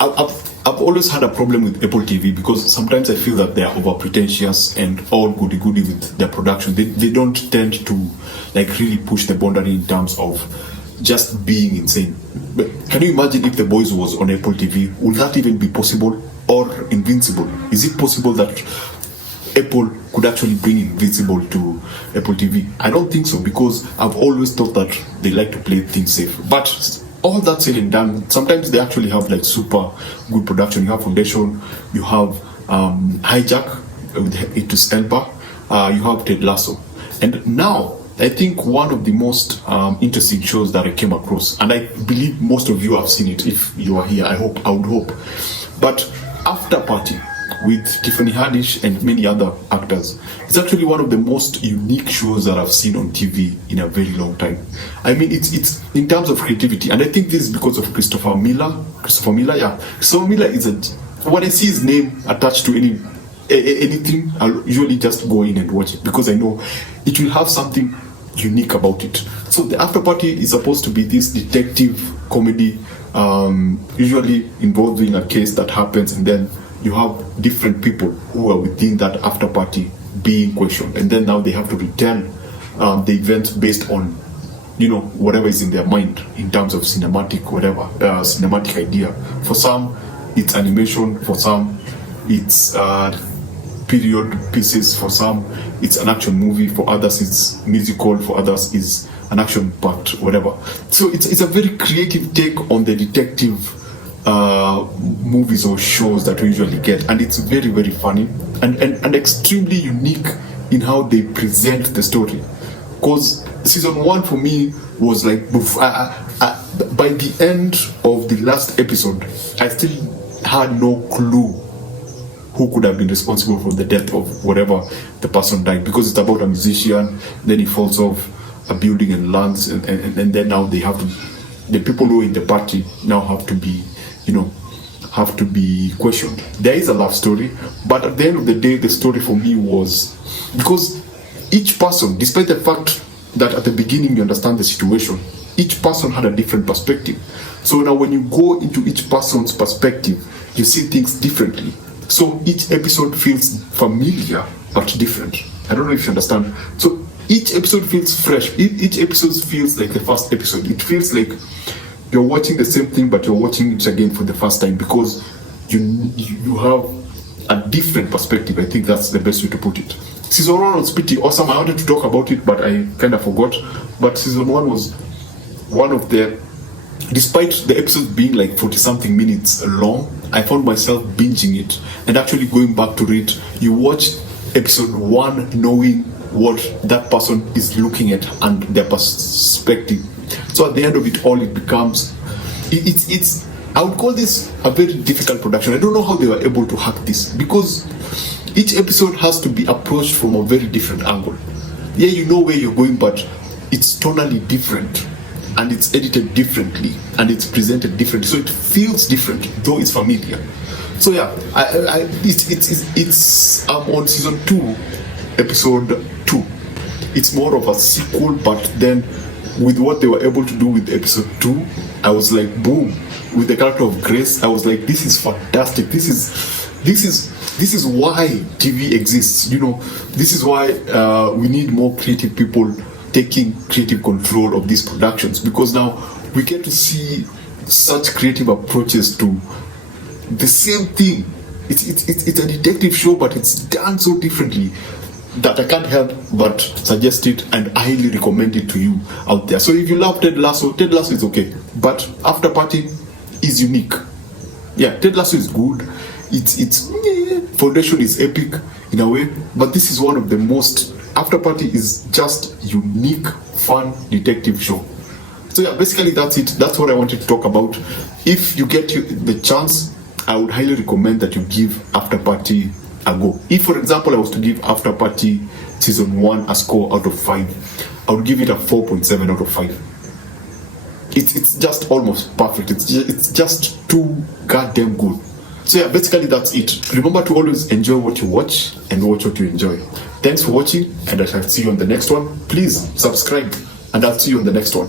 I've always had a problem with Apple TV because sometimes I feel that they are over pretentious and all goody with their production. They don't tend to like really push the boundary in terms of just being insane. But can you imagine if The Boys was on Apple TV? Would that even be possible? Or Invincible? Is it possible that Apple could actually bring Invincible to Apple TV? I don't think so, because I've always thought that they like to play things safe. But all that said and done, sometimes they actually have like super good production. You have Foundation, you have Hijack with Idris Elba, you have Ted Lasso. And now, I think one of the most interesting shows that I came across, and I believe most of you have seen it if you are here, I would hope. But Afterparty with Tiffany Haddish and many other actors, it's actually one of the most unique shows that I've seen on TV in a very long time. I mean, it's in terms of creativity, and I think this is because of Christopher Miller, Christopher Miller is when I see his name attached to anything, I'll usually just go in and watch it because I know it will have something unique about it. So the Afterparty is supposed to be this detective comedy, usually involving a case that happens, and then you have different people who are within that after party being questioned, and then now they have to retell the events based on, you know, whatever is in their mind in terms of cinematic idea. For some it's animation, for some it's period pieces, for some it's an action movie, for others it's musical, for others is an action part, whatever. So it's a very creative take on the detective movies or shows that we usually get, and it's very funny and extremely unique in how they present the story. Because season 1 for me was like, by the end of the last episode, I still had no clue who could have been responsible for the death of whatever the person died, because it's about a musician, then he falls off a building and lands, and then now they have to, the people who are in the party now have to be, you know, have to be questioned. There is a love story, but at the end of the day, the story for me was, because each person, despite the fact that at the beginning you understand the situation, each person had a different perspective. So now when you go into each person's perspective, you see things differently. So each episode feels familiar but different. I don't know if you understand. So each episode feels fresh. Each episode feels like the first episode. It feels like you're watching the same thing, but you're watching it again for the first time, because you have a different perspective. I think that's the best way to put it. Season 1 was pretty awesome. I wanted to talk about it, but I kind of forgot. But season 1 was one of the, despite the episodes being like 40-something minutes long, I found myself binging it and actually going back to read. You watch episode 1 knowing what that person is looking at and their perspective. So at the end of it all, it becomes, it's I would call this a very difficult production. I don't know how they were able to hack this, because each episode has to be approached from a very different angle. Yeah, you know where you're going, but it's tonally different, and it's edited differently, and it's presented differently. So it feels different, though it's familiar. So yeah, it's I'm on season 2, episode 2. It's more of a sequel, but then with what they were able to do with episode 2, I was like, boom. With the character of Grace, I was like, this is fantastic. This is why TV exists. You know, this is why we need more creative people taking creative control of these productions, because now we get to see such creative approaches to the same thing. It's a detective show, but it's done so differently that I can't help but suggest it and highly recommend it to you out there. So if you love Ted Lasso is okay, but Afterparty is unique. Yeah, Ted Lasso is good. It's Foundation is epic in a way, but this is one of the most. Afterparty is just unique, fun detective show. So yeah, basically that's it. That's what I wanted to talk about. If you get the chance, I would highly recommend that you give Afterparty a go. If, for example, I was to give Afterparty season 1 a score out of 5, I would give it a 4.7 out of 5. It's just almost perfect. It's just too goddamn good. So yeah, basically that's it. Remember to always enjoy what you watch and watch what you enjoy. Thanks for watching, and I shall see you on the next one. Please subscribe, and I'll see you on the next one.